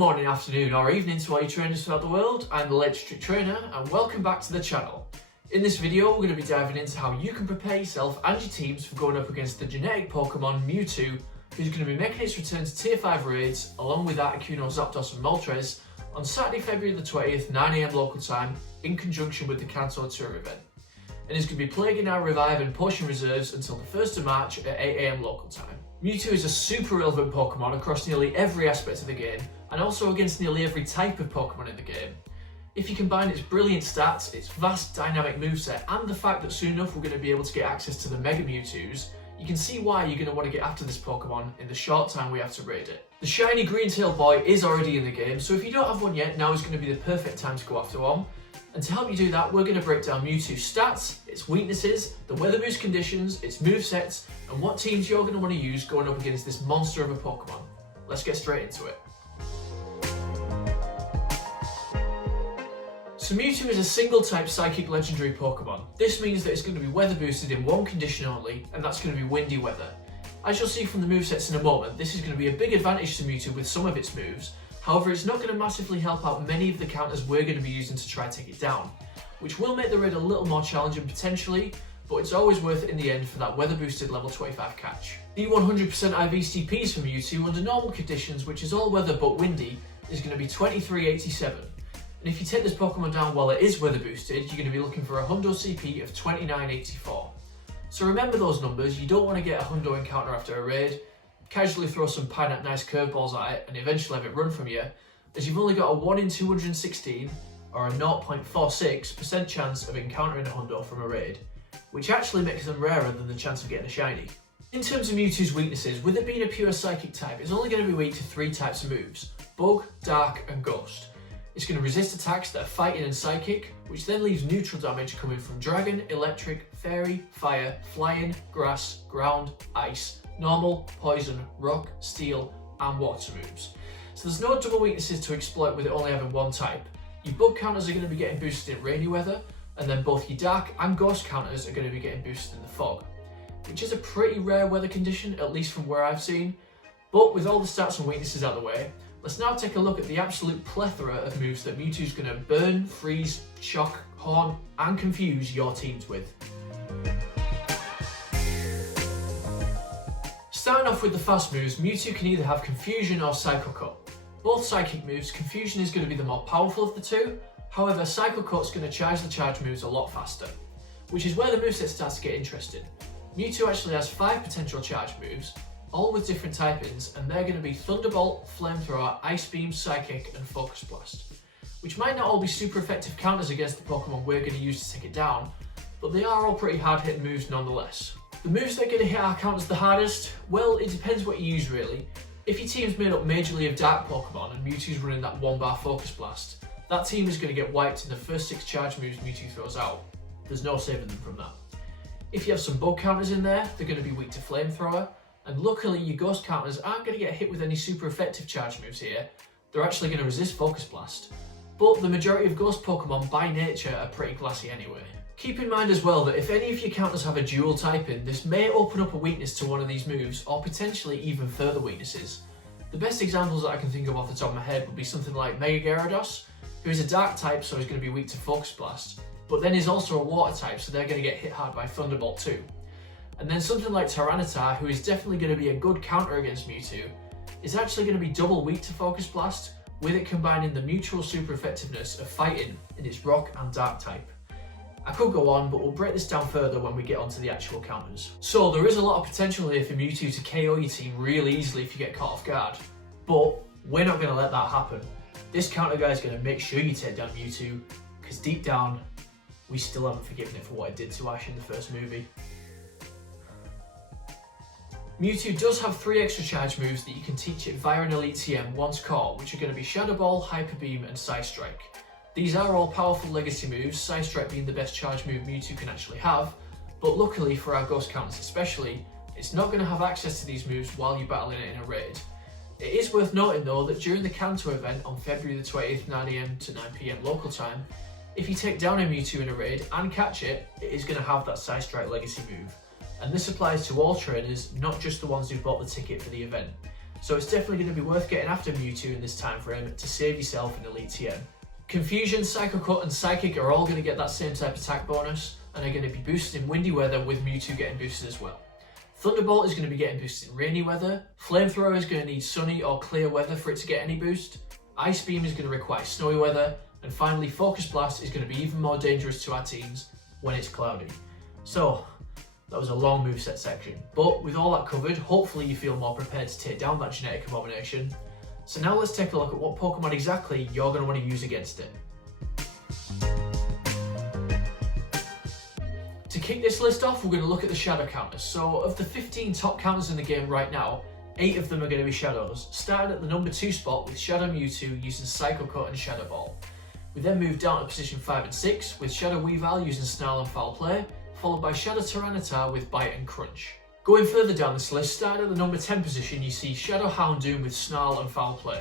morning, afternoon or evening to all you trainers throughout the world. I'm the Electric Trainer and welcome back to the channel. In this video we're going to be diving into how you can prepare yourself and your teams for going up against the genetic Pokemon Mewtwo, who's going to be making its return to Tier 5 raids along with Articuno, Zapdos and Moltres on Saturday, February the 20th, 9 AM local time, in conjunction with the Kanto Tour event. And is going to be plaguing our Revive and Potion reserves until the 1st of March at 8 AM local time. Mewtwo is a super relevant Pokemon across nearly every aspect of the game, and also against nearly every type of Pokemon in the game. If you combine its brilliant stats, its vast dynamic moveset, and the fact that soon enough we're going to be able to get access to the Mega Mewtwo's, you can see why you're going to want to get after this Pokemon in the short time we have to raid it. The shiny green-tailed boy is already in the game, so if you don't have one yet, now is going to be the perfect time to go after one. And to help you do that, we're going to break down Mewtwo's stats, its weaknesses, the weather boost conditions, its movesets, and what teams you're going to want to use going up against this monster of a Pokemon. Let's get straight into it. So Mewtwo is a single type psychic legendary Pokemon. This means that it's going to be weather boosted in one condition only, and that's going to be windy weather. As you'll see from the movesets in a moment, this is going to be a big advantage to Mewtwo with some of its moves. However, it's not going to massively help out many of the counters we're going to be using to try and take it down, which will make the raid a little more challenging potentially, but it's always worth it in the end for that weather boosted level 25 catch. The 100% IV CPs for Mewtwo under normal conditions, which is all weather but windy, is going to be 2387. And if you take this Pokemon down while it is weather boosted, you're going to be looking for a Hundo CP of 2984. So remember those numbers, you don't want to get a Hundo encounter after a raid, casually throw some Pinap nice curveballs at it and eventually have it run from you, as you've only got a 1 in 216 or a 0.46% chance of encountering a Hundo from a raid, which actually makes them rarer than the chance of getting a shiny. In terms of Mewtwo's weaknesses, with it being a pure psychic type, it's only going to be weak to 3 types of moves: Bug, Dark and Ghost. It's going to resist attacks that are fighting and psychic, which then leaves neutral damage coming from Dragon, Electric, Fairy, Fire, Flying, Grass, Ground, Ice, Normal, Poison, Rock, Steel and Water moves. So there's no double weaknesses to exploit with it only having one type. Your Bug counters are going to be getting boosted in rainy weather, and then both your Dark and Ghost counters are going to be getting boosted in the fog, which is a pretty rare weather condition, at least from where I've seen. But with all the stats and weaknesses out of the way, let's now take a look at the absolute plethora of moves that Mewtwo's going to burn, freeze, shock, horn and confuse your teams with. Starting off with the fast moves, Mewtwo can either have Confusion or Psycho Cut. Both psychic moves, Confusion is going to be the more powerful of the two, however Psycho Cut is going to charge the charge moves a lot faster, which is where the moveset starts to get interesting. Mewtwo actually has 5 potential charge moves, all with different typings, and they're going to be Thunderbolt, Flamethrower, Ice Beam, Psychic and Focus Blast, which might not all be super effective counters against the Pokemon we're going to use to take it down, but they are all pretty hard hitting moves nonetheless. The moves that are going to hit our counters the hardest, well, it depends what you use really. If your team's made up majorly of Dark Pokemon and Mewtwo's running that 1-bar Focus Blast, that team is going to get wiped in the first 6 charge moves Mewtwo throws out. There's no saving them from that. If you have some Bug counters in there, they're going to be weak to Flamethrower, and luckily your Ghost counters aren't going to get hit with any super effective charge moves here. They're actually going to resist Focus Blast, but the majority of Ghost Pokemon by nature are pretty glassy anyway. Keep in mind as well that if any of your counters have a dual typing, this may open up a weakness to one of these moves, or potentially even further weaknesses. The best examples that I can think of off the top of my head would be something like Mega Gyarados, who is a Dark type so is going to be weak to Focus Blast, but then is also a Water type so they're going to get hit hard by Thunderbolt too. And then something like Tyranitar, who is definitely going to be a good counter against Mewtwo, is actually going to be double weak to Focus Blast, with it combining the mutual super effectiveness of fighting in its Rock and Dark type. I could go on, but we'll break this down further when we get onto the actual counters. So there is a lot of potential here for Mewtwo to KO your team really easily if you get caught off guard, but we're not going to let that happen. This counter guy is going to make sure you take down Mewtwo, because deep down, we still haven't forgiven it for what it did to Ash in the first movie. Mewtwo does have 3 extra charge moves that you can teach it via an Elite TM once caught, which are going to be Shadow Ball, Hyper Beam and Psy Strike. These are all powerful legacy moves, Psy Strike being the best charge move Mewtwo can actually have, but luckily for our Ghost counters especially, it's not going to have access to these moves while you're battling it in a raid. It is worth noting though that during the Kanto event on February the 20th, 9 AM to 9 PM local time, if you take down a Mewtwo in a raid and catch it, it is going to have that Psy Strike legacy move. And this applies to all trainers, not just the ones who bought the ticket for the event. so it's definitely going to be worth getting after Mewtwo in this time frame to save yourself an Elite TM. Confusion, Psycho Cut and Psychic are all going to get that same type of attack bonus and are going to be boosted in windy weather, with Mewtwo getting boosted as well. Thunderbolt is going to be getting boosted in rainy weather. Flamethrower is going to need sunny or clear weather for it to get any boost. Ice Beam is going to require snowy weather. And finally, Focus Blast is going to be even more dangerous to our teams when it's cloudy. So, that was a long moveset section. But with all that covered, hopefully you feel more prepared to take down that genetic abomination. So now let's take a look at what Pokemon exactly you're going to want to use against it. To kick this list off, we're going to look at the shadow counters. So of the 15 top counters in the game right now, 8 of them are going to be shadows, starting at the number 2 spot with Shadow Mewtwo using Psycho Cut and Shadow Ball. We then move down to position 5 and 6 with Shadow Weavile using Snarl and Foul Play, followed by Shadow Tyranitar with Bite and Crunch. Going further down this list, starting at the number 10 position, you see Shadow Houndoom with Snarl and Foul Play.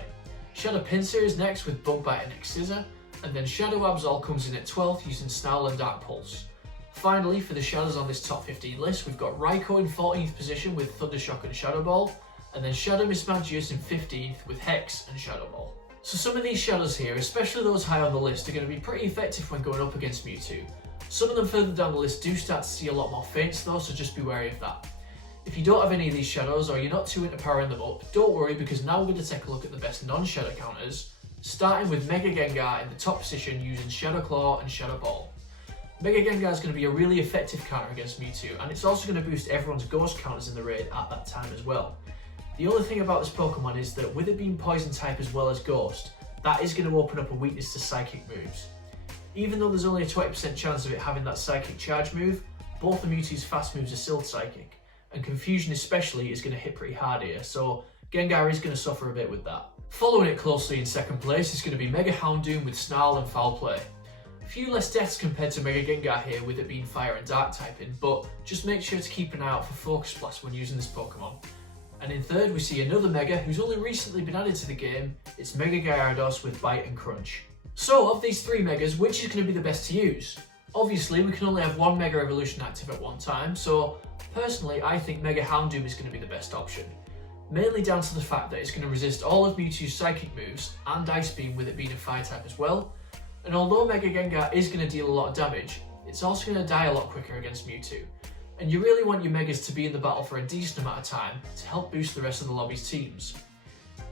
Shadow Pinsir is next with Bug Bite and X-Scissor, and then Shadow Absol comes in at 12th using Snarl and Dark Pulse. Finally, for the shadows on this top 15 list, we've got Raikou in 14th position with Thundershock and Shadow Ball, and then Shadow Mismagius in 15th with Hex and Shadow Ball. So some of these shadows here, especially those high on the list, are going to be pretty effective when going up against Mewtwo. Some of them further down the list do start to see a lot more feints though, so just be wary of that. If you don't have any of these shadows or you're not too into powering them up, don't worry, because now we're going to take a look at the best non-shadow counters, starting with Mega Gengar in the top position using Shadow Claw and Shadow Ball. Mega Gengar is going to be a really effective counter against Mewtwo, and it's also going to boost everyone's Ghost counters in the raid at that time as well. The only thing about this Pokemon is that with it being Poison type as well as Ghost, that is going to open up a weakness to Psychic moves. Even though there's only a 20% chance of it having that Psychic charge move, both of Mewtwo's fast moves are still Psychic, and Confusion especially is going to hit pretty hard here, so Gengar is going to suffer a bit with that. Following it closely in second place is going to be Mega Houndoom with Snarl and Foul Play. A few less deaths compared to Mega Gengar here with it being Fire and Dark typing, but just make sure to keep an eye out for Focus Blast when using this Pokemon. And in third we see another Mega who's only recently been added to the game, it's Mega Gyarados with Bite and Crunch. So of these 3 Megas, which is going to be the best to use? Obviously we can only have 1 Mega Evolution active at one time, so personally I think Mega Houndoom is going to be the best option. Mainly down to the fact that it's going to resist all of Mewtwo's Psychic moves and Ice Beam with it being a Fire type as well. And although Mega Gengar is going to deal a lot of damage, it's also going to die a lot quicker against Mewtwo. And you really want your Megas to be in the battle for a decent amount of time to help boost the rest of the lobby's teams.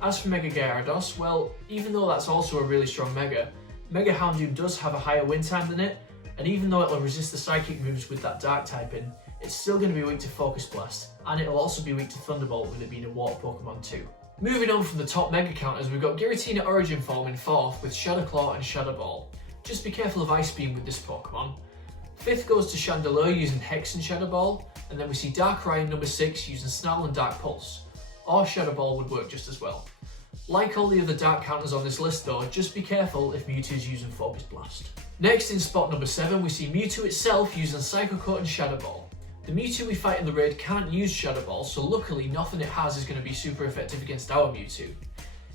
As for Mega Gyarados, well, even though that's also a really strong Mega, Mega Houndoom does have a higher win time than it, and even though it'll resist the Psychic moves with that Dark typing, it's still going to be weak to Focus Blast, and it'll also be weak to Thunderbolt with it being a Water Pokemon too. Moving on from the top Mega counters, we've got Giratina Origin Form in 4th with Shadow Claw and Shadow Ball. Just be careful of Ice Beam with this Pokemon. 5th goes to Chandelure using Hex and Shadow Ball, and then we see Darkrai in number 6 using Snarl and Dark Pulse, or Shadow Ball would work just as well. Like all the other dark counters on this list though, just be careful if Mewtwo is using Focus Blast. Next in spot number 7 we see Mewtwo itself using Psycho Cut and Shadow Ball. The Mewtwo we fight in the raid can't use Shadow Ball, so luckily nothing it has is going to be super effective against our Mewtwo.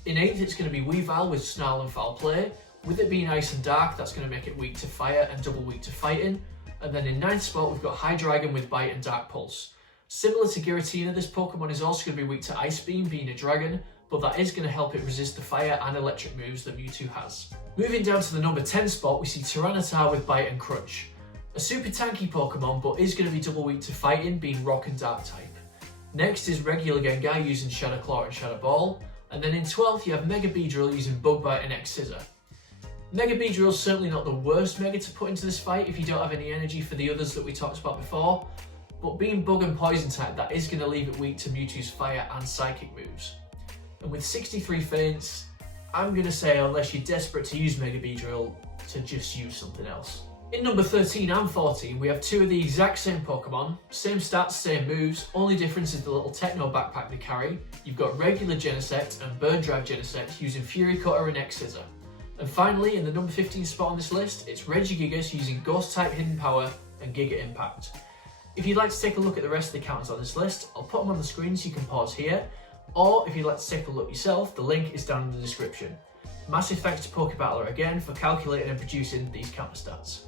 In 8th it's going to be Weavile with Snarl and Foul Play. With it being Ice and Dark, that's going to make it weak to Fire and double weak to Fighting. And then in 9th spot we've got Hydreigon with Bite and Dark Pulse. Similar to Giratina, this Pokemon is also going to be weak to Ice Beam, being a dragon, but that is going to help it resist the Fire and Electric moves that Mewtwo has. Moving down to the number 10 spot, we see Tyranitar with Bite and Crunch. A super tanky Pokemon, but is going to be double weak to Fighting, being Rock and Dark type. Next is regular Gengar using Shadow Claw and Shadow Ball, and then in 12th you have Mega Beedrill using Bug Bite and X-Scissor. Mega Beedrill is certainly not the worst Mega to put into this fight if you don't have any energy for the others that we talked about before, but being Bug and Poison type, that is going to leave it weak to Mewtwo's Fire and Psychic moves. And with 63 feints, I'm going to say unless you're desperate to use Mega Beedrill, to just use something else. In number 13 and 14 we have 2 of the exact same Pokemon, same stats, same moves, only difference is the little Techno backpack they carry. You've got regular Genesect and Burn Drive Genesect using Fury Cutter and X-Scissor. And finally, in the number 15 spot on this list, it's Regigigas using Ghost type Hidden Power and Giga Impact. If you'd like to take a look at the rest of the counters on this list, I'll put them on the screen so you can pause here, or if you'd like to take a look yourself, the link is down in the description. Massive thanks to Pokebattler again for calculating and producing these counter stats.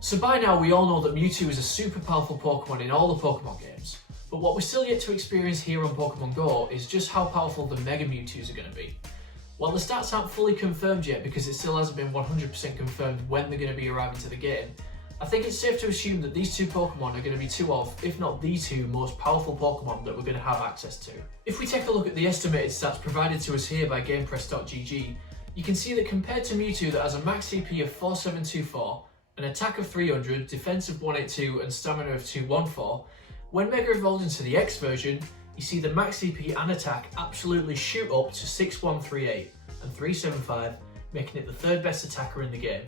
So by now we all know that Mewtwo is a super powerful Pokemon in all the Pokemon games, But what we're still yet to experience here on Pokemon Go is just how powerful the Mega Mewtwo's are going to be. While the stats aren't fully confirmed yet because it still hasn't been 100% confirmed when they're going to be arriving to the game, I think it's safe to assume that these two Pokemon are going to be two of, if not the two, most powerful Pokemon that we're going to have access to. If we take a look at the estimated stats provided to us here by GamePress.gg, you can see that compared to Mewtwo that has a max CP of 4724, an attack of 300, defense of 182 and stamina of 214, when Mega evolved into the X version, you see the max CP and attack absolutely shoot up to 6138 and 375, making it the third best attacker in the game.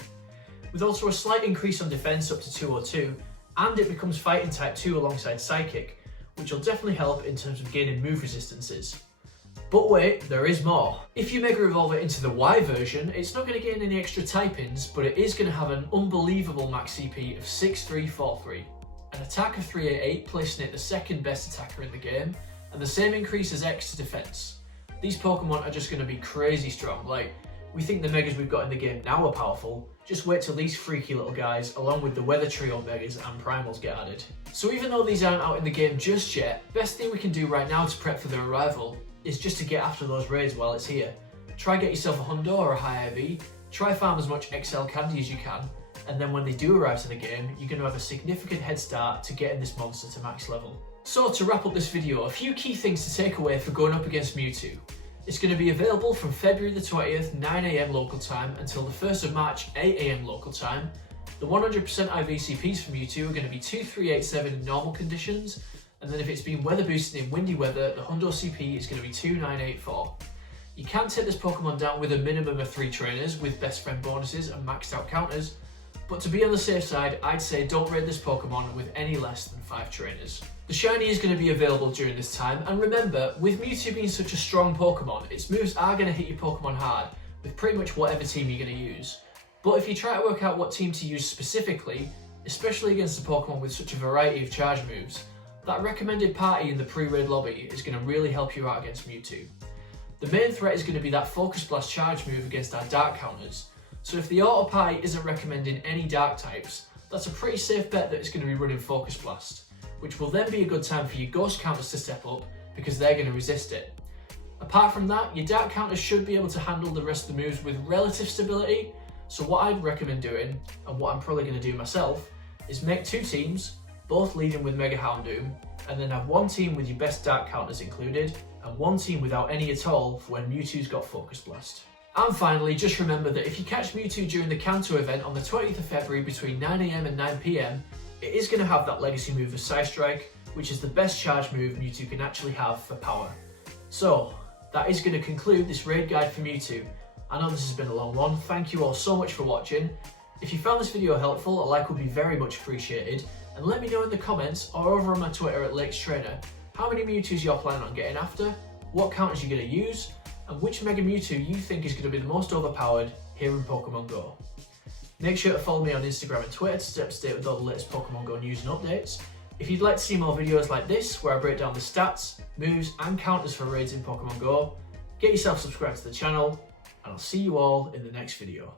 With also a slight increase on defense up to 202, and it becomes Fighting type 2 alongside Psychic, which will definitely help in terms of gaining move resistances. But wait, there is more. If you Mega Evolve it into the Y version, it's not going to gain any extra typings, but it is going to have an unbelievable max CP of 6343, an attack of 388, placing it the second best attacker in the game, and the same increase as X to defense. These Pokemon are just going to be crazy strong. Like, we think the Megas we've got in the game now are powerful, just wait till these freaky little guys, along with the Weather Trio Megas and Primals, get added. So even though these aren't out in the game just yet, best thing we can do right now to prep for their arrival is just to get after those raids while it's here. Try get yourself a Hundo or a high IV, try farm as much XL candy as you can, and then when they do arrive to the game, you're going to have a significant head start to getting this monster to max level. So to wrap up this video, a few key things to take away for going up against Mewtwo. It's going to be available from February the 20th, 9 AM local time, until the 1st of March, 8 AM local time. The 100% IV CPs for Mewtwo are going to be 2387 in normal conditions, and then if it's been weather boosted in windy weather, the Hundo CP is going to be 2984. You can take this Pokemon down with a minimum of 3 trainers with best friend bonuses and maxed out counters, but to be on the safe side, I'd say don't raid this Pokemon with any less than 5 trainers. The Shiny is going to be available during this time, and remember, with Mewtwo being such a strong Pokemon, its moves are going to hit your Pokemon hard with pretty much whatever team you're going to use. But if you try to work out what team to use specifically, especially against a Pokemon with such a variety of charge moves, that recommended party in the pre-raid lobby is going to really help you out against Mewtwo. The main threat is going to be that Focus Blast charge move against our Dark counters, so if the auto party isn't recommending any Dark types, that's a pretty safe bet that it's going to be running Focus Blast, which will then be a good time for your Ghost counters to step up because they're going to resist it. Apart from that, your Dark counters should be able to handle the rest of the moves with relative stability, so what I'd recommend doing, and what I'm probably going to do myself, is make 2 teams, both leading with Mega Houndoom, and then have 1 team with your best Dark counters included, and 1 team without any at all for when Mewtwo's got Focus Blast. And finally, just remember that if you catch Mewtwo during the Kanto event on the 20th of February between 9 AM and 9 PM, it is going to have that legacy move of Psystrike, which is the best charge move Mewtwo can actually have for power. So, that is going to conclude this raid guide for Mewtwo. I know this has been a long one, thank you all so much for watching. If you found this video helpful, a like would be very much appreciated, and let me know in the comments or over on my Twitter at LakesTrainer how many Mewtwo's you're planning on getting after, what counters you're going to use, and which Mega Mewtwo you think is going to be the most overpowered here in Pokemon Go. Make sure to follow me on Instagram and Twitter to stay up to date with all the latest Pokemon Go news and updates. If you'd like to see more videos like this, where I break down the stats, moves and counters for raids in Pokemon Go, get yourself subscribed to the channel, and I'll see you all in the next video.